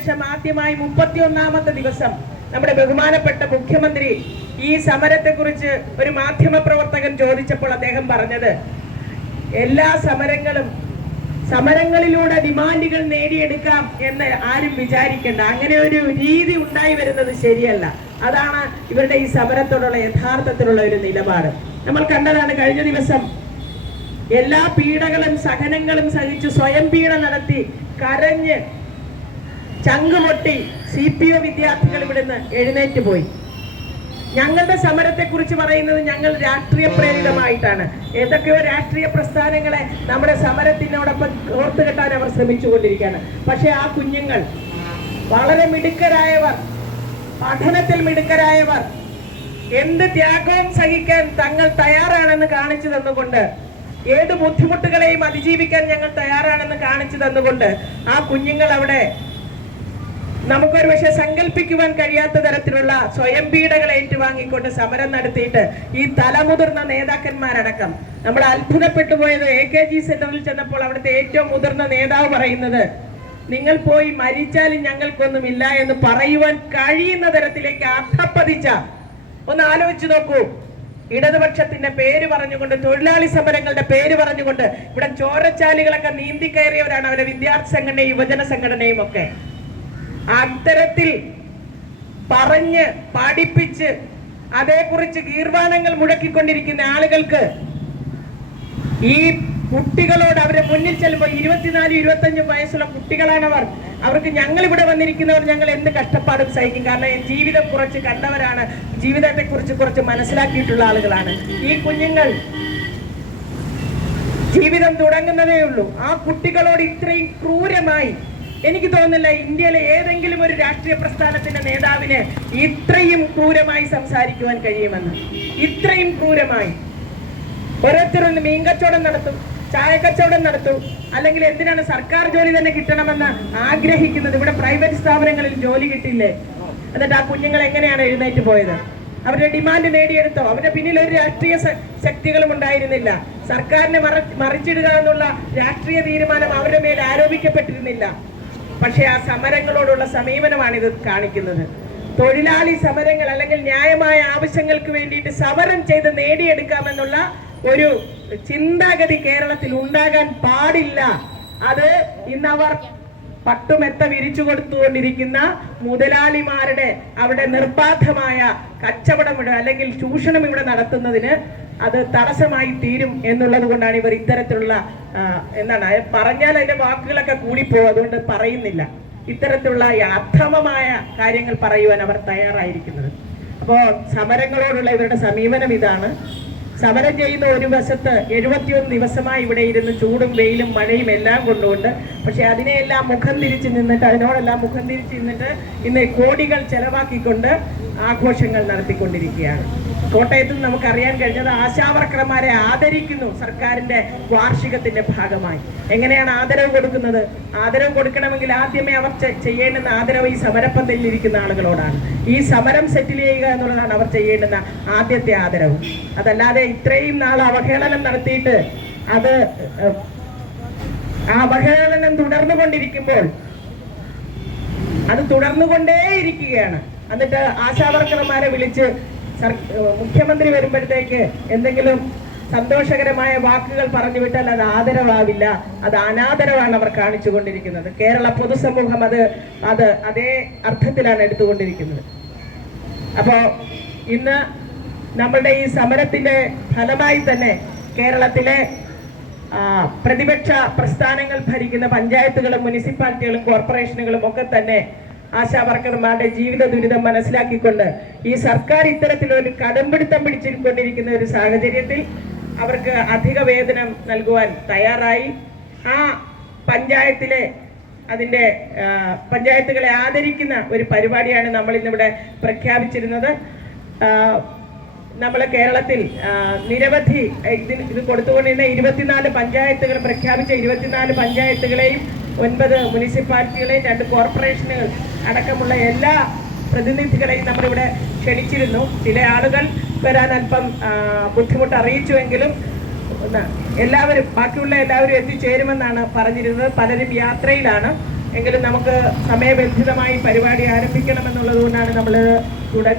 ശേഷം ആദ്യമായി മുപ്പത്തിയൊന്നാമത്തെ ദിവസം നമ്മുടെ ബഹുമാനപ്പെട്ട മുഖ്യമന്ത്രി ഈ സമരത്തെക്കുറിച്ച് ഒരു മാധ്യമ പ്രവർത്തകൻ ചോദിച്ചപ്പോൾ അദ്ദേഹം പറഞ്ഞത് എല്ലാ സമരങ്ങളും സമരങ്ങളിലൂടെ ഡിമാൻഡുകൾ നേടിയെടുക്കാം എന്ന് ആരും വിചാരിക്കേണ്ട. അങ്ങനെ ഒരു രീതി ഉണ്ടായി വരുന്നത് ശരിയല്ല. അതാണ് ഇവരുടെ ഈ സമരത്തോടുള്ള യഥാർത്ഥത്തിലുള്ള ഒരു നിലപാട്. നമ്മൾ കണ്ടതാണ് കഴിഞ്ഞ ദിവസം എല്ലാ പീഡകളും സഹനങ്ങളും സഹിച്ച് സ്വയം പീഡ നടത്തി കരഞ്ഞ് ചങ്കുപൊട്ടി സി പി ഒ വിദ്യാർത്ഥികൾ ഇവിടുന്ന് എഴുന്നേറ്റ് പോയി. ഞങ്ങളുടെ സമരത്തെ കുറിച്ച് പറയുന്നത് ഞങ്ങൾ രാഷ്ട്രീയ പ്രേരിതമായിട്ടാണ്. ഏതൊക്കെയോ രാഷ്ട്രീയ പ്രസ്ഥാനങ്ങളെ നമ്മുടെ സമരത്തിനോടൊപ്പം ഓർത്തുകെട്ടാൻ അവർ ശ്രമിച്ചുകൊണ്ടിരിക്കുകയാണ്. പക്ഷെ ആ കുഞ്ഞുങ്ങൾ വളരെ മിടുക്കരായവർ പഠനത്തിൽ മിടുക്കരായവർ എന്ത് ത്യാഗവും സഹിക്കാൻ തങ്ങൾ തയ്യാറാണെന്ന് കാണിച്ചു തന്നുകൊണ്ട് ഏത് ബുദ്ധിമുട്ടുകളെയും അതിജീവിക്കാൻ ഞങ്ങൾ തയ്യാറാണെന്ന് കാണിച്ചു തന്നുകൊണ്ട് ആ കുഞ്ഞുങ്ങൾ അവിടെ നമുക്കൊരു പക്ഷെ സങ്കല്പിക്കുവാൻ കഴിയാത്ത തരത്തിലുള്ള സ്വയം പീഡകൾ ഏറ്റുവാങ്ങിക്കൊണ്ട് സമരം നടത്തിയിട്ട് ഈ തലമുതിർന്ന നേതാക്കന്മാരടക്കം നമ്മൾ അത്ഭുതപ്പെട്ടു പോയത് എ കെ ജി സെന്ററിൽ ചെന്നപ്പോൾ അവിടുത്തെ ഏറ്റവും മുതിർന്ന നേതാവ് പറയുന്നത് നിങ്ങൾ പോയി മരിച്ചാലും ഞങ്ങൾക്കൊന്നുമില്ല എന്ന് പറയുവാൻ കഴിയുന്ന തരത്തിലേക്ക് അധപ്പതിച്ച ഒന്ന് ആലോചിച്ചു നോക്കൂ. ഇടതുപക്ഷത്തിന്റെ പേര് പറഞ്ഞുകൊണ്ട് തൊഴിലാളി സമരങ്ങളുടെ പേര് പറഞ്ഞുകൊണ്ട് ഇവിടെ ചോരച്ചാലുകളൊക്കെ നീന്തി കയറിയവരാണ് അവരെ വിദ്യാർത്ഥി സംഘടനയും യുവജന സംഘടനയും ഒക്കെ. അത്തരത്തിൽ പറഞ്ഞ് പഠിപ്പിച്ച് അതേക്കുറിച്ച് ഗീർവാണങ്ങൾ മുടക്കിക്കൊണ്ടിരിക്കുന്ന ആളുകൾക്ക് ഈ കുട്ടികളോട് അവരെ മുന്നിൽ ചെല്ലുമ്പോൾ ഇരുപത്തിനാല് ഇരുപത്തഞ്ചും വയസ്സുള്ള അവർ അവർക്ക് ഞങ്ങൾ ഇവിടെ വന്നിരിക്കുന്നവർ ഞങ്ങൾ എന്ത് കഷ്ടപ്പാടും സഹിക്കും. കാരണം ജീവിതം കുറച്ച് കണ്ടവരാണ്. ജീവിതത്തെ കുറിച്ച് കുറച്ച് മനസ്സിലാക്കിയിട്ടുള്ള ആളുകളാണ്. ഈ കുഞ്ഞുങ്ങൾ ജീവിതം തുടങ്ങുന്നതേ ഉള്ളൂ. ആ കുട്ടികളോട് ഇത്രയും ക്രൂരമായി എനിക്ക് തോന്നുന്നില്ല ഇന്ത്യയിലെ ഏതെങ്കിലും ഒരു രാഷ്ട്രീയ പ്രസ്ഥാനത്തിന്റെ നേതാവിന് ഇത്രയും ക്രൂരമായി സംസാരിക്കുവാൻ കഴിയുമെന്ന്. ഇത്രയും ക്രൂരമായി. ഓരോരുത്തരൊന്ന് മീൻ കച്ചവടം നടത്തും ചായ കച്ചവടം നടത്തും അല്ലെങ്കിൽ എന്തിനാണ് സർക്കാർ ജോലി തന്നെ കിട്ടണമെന്ന് ആഗ്രഹിക്കുന്നത്? ഇവിടെ പ്രൈവറ്റ് സ്ഥാപനങ്ങളിൽ ജോലി കിട്ടില്ലേ എന്നിട്ട് ആ കുഞ്ഞുങ്ങൾ എങ്ങനെയാണ് എഴുന്നേറ്റ് പോയത്? അവരുടെ ഡിമാൻഡ് നേടിയെടുത്തോ? അവരുടെ പിന്നിൽ ഒരു രാഷ്ട്രീയ ശക്തികളും ഉണ്ടായിരുന്നില്ല. സർക്കാരിനെ മറ മറിച്ചിടുക എന്നുള്ള രാഷ്ട്രീയ തീരുമാനം അവരുടെ മേൽ ആരോപിക്കപ്പെട്ടിരുന്നില്ല. പക്ഷേ ആ സമരങ്ങളോടുള്ള സമീപനമാണ് ഇത് കാണിക്കുന്നത്. തൊഴിലാളി സമരങ്ങൾ അല്ലെങ്കിൽ ന്യായമായ ആവശ്യങ്ങൾക്ക് വേണ്ടിയിട്ട് സമരം ചെയ്ത് നേടിയെടുക്കാമെന്നുള്ള ഒരു ചിന്താഗതി കേരളത്തിൽ ഉണ്ടാകാൻ പാടില്ല. അത് ഇന്നവർ പട്ടുമെത്ത വിരിച്ചു കൊടുത്തുകൊണ്ടിരിക്കുന്ന മുതലാളിമാരുടെ അവിടെ നിർബാധമായ കച്ചവടം ഇവിടെ അല്ലെങ്കിൽ ചൂഷണം ഇവിടെ നടത്തുന്നതിന് അത് തടസ്സമായി തീരും എന്നുള്ളത് കൊണ്ടാണ് ഇവർ ഇത്തരത്തിലുള്ള എന്താണ് പറഞ്ഞാൽ അതിന്റെ വാക്കുകളൊക്കെ കൂടിപ്പോകും അതുകൊണ്ട് പറയുന്നില്ല. ഇത്തരത്തിലുള്ള അർത്ഥമമായ കാര്യങ്ങൾ പറയുവാൻ അവർ തയ്യാറായിരിക്കുന്നത്. അപ്പോൾ സമരങ്ങളോടുള്ള ഇവരുടെ സമീപനം ഇതാണ്. സമരം ചെയ്യുന്ന ഒരു വശത്ത് എഴുപത്തിയൊന്ന് ദിവസമായി ഇവിടെ ഇരുന്ന് ചൂടും വെയിലും മഴയും എല്ലാം കൊണ്ടുകൊണ്ട് പക്ഷെ അതിനെയെല്ലാം മുഖം തിരിച്ച് നിന്നിട്ട് അതിനോടെല്ലാം മുഖം തിരിച്ച് നിന്നിട്ട് ഇന്ന് കോടികൾ ചെലവാക്കിക്കൊണ്ട് ആഘോഷങ്ങൾ നടത്തിക്കൊണ്ടിരിക്കുകയാണ്. കോട്ടയത്ത് നമുക്കറിയാൻ കഴിഞ്ഞത് ആശാവർക്കർമാരെ ആദരിക്കുന്നു സർക്കാരിന്റെ വാർഷികത്തിന്റെ ഭാഗമായി. എങ്ങനെയാണ് ആദരവ് കൊടുക്കുന്നത്? ആദരവ് കൊടുക്കണമെങ്കിൽ ആദ്യമേ അവർ ചെയ്യേണ്ടുന്ന ആദരവ് ഈ സമരപ്പന്തലിൽ ഇരിക്കുന്ന ആളുകളോടാണ്. ഈ സമരം സെറ്റിൽ ചെയ്യുക എന്നുള്ളതാണ് അവർ ചെയ്യേണ്ടുന്ന ആദ്യത്തെ ആദരവ്. അതല്ലാതെ ഇത്രയും നാൾ അവഹേളനം നടത്തിയിട്ട് അത് ആ അവഹേളനം തുടർന്നുകൊണ്ടിരിക്കുമ്പോൾ അത് തുടർന്നുകൊണ്ടേയിരിക്കുകയാണ്. എന്നിട്ട് ആശാവർക്കർമാരെ വിളിച്ച് മുഖ്യമന്ത്രി വരുമ്പോഴത്തേക്ക് എന്തെങ്കിലും സന്തോഷകരമായ വാക്കുകൾ പറഞ്ഞു വിട്ടാൽ അത് ആദരവാവില്ല. അത് അനാദരവാണ് അവർ കാണിച്ചു കൊണ്ടിരിക്കുന്നത് കേരള പൊതുസമൂഹം അത് അത് അതേ അർത്ഥത്തിലാണ് എടുത്തുകൊണ്ടിരിക്കുന്നത്. അപ്പോ ഇന്ന് നമ്മളുടെ ഈ സമരത്തിന്റെ ഫലമായി തന്നെ കേരളത്തിലെ പ്രതിപക്ഷ പ്രസ്ഥാനങ്ങൾ ഭരിക്കുന്ന പഞ്ചായത്തുകളും മുനിസിപ്പാലിറ്റികളും കോർപ്പറേഷനുകളും ഒക്കെ തന്നെ ആശാ വർക്കർമാരുടെ ജീവിത ദുരിതം മനസ്സിലാക്കിക്കൊണ്ട് ഈ സർക്കാർ ഇത്തരത്തിലൊരു കടമ്പിടുത്തം പിടിച്ചുകൊണ്ടിരിക്കുന്ന ഒരു സാഹചര്യത്തിൽ അവർക്ക് അധിക വേതനം നൽകുവാൻ തയ്യാറായി. ആ പഞ്ചായത്തിലെ അതിന്റെ പഞ്ചായത്തുകളെ ആദരിക്കുന്ന ഒരു പരിപാടിയാണ് നമ്മൾ ഇന്നിവിടെ പ്രഖ്യാപിച്ചിരുന്നത് നമ്മളെ കേരളത്തിൽ നിരവധി ഇതിന് ഇത് കൊടുത്തുകൊണ്ടിരുന്ന ഇരുപത്തിനാല് പഞ്ചായത്തുകൾ പ്രഖ്യാപിച്ച ഇരുപത്തിനാല് പഞ്ചായത്തുകളെയും ഒൻപത് മുനിസിപ്പാലിറ്റികളെയും രണ്ട് കോർപ്പറേഷനുകൾ അടക്കമുള്ള എല്ലാ പ്രതിനിധികളെയും നമ്മളിവിടെ ക്ഷണിച്ചിരുന്നു. ചില ആളുകൾ വരാൻ അല്പം ബുദ്ധിമുട്ട് അറിയിച്ചുവെങ്കിലും എല്ലാവരും ബാക്കിയുള്ള എല്ലാവരും എത്തിച്ചേരുമെന്നാണ് പറഞ്ഞിരുന്നത്. പലരും യാത്രയിലാണ്. എങ്കിലും നമുക്ക് സമയബന്ധിതമായി പരിപാടി ആരംഭിക്കണമെന്നുള്ളത് കൊണ്ടാണ് നമ്മൾ തുടങ്ങുന്നത്.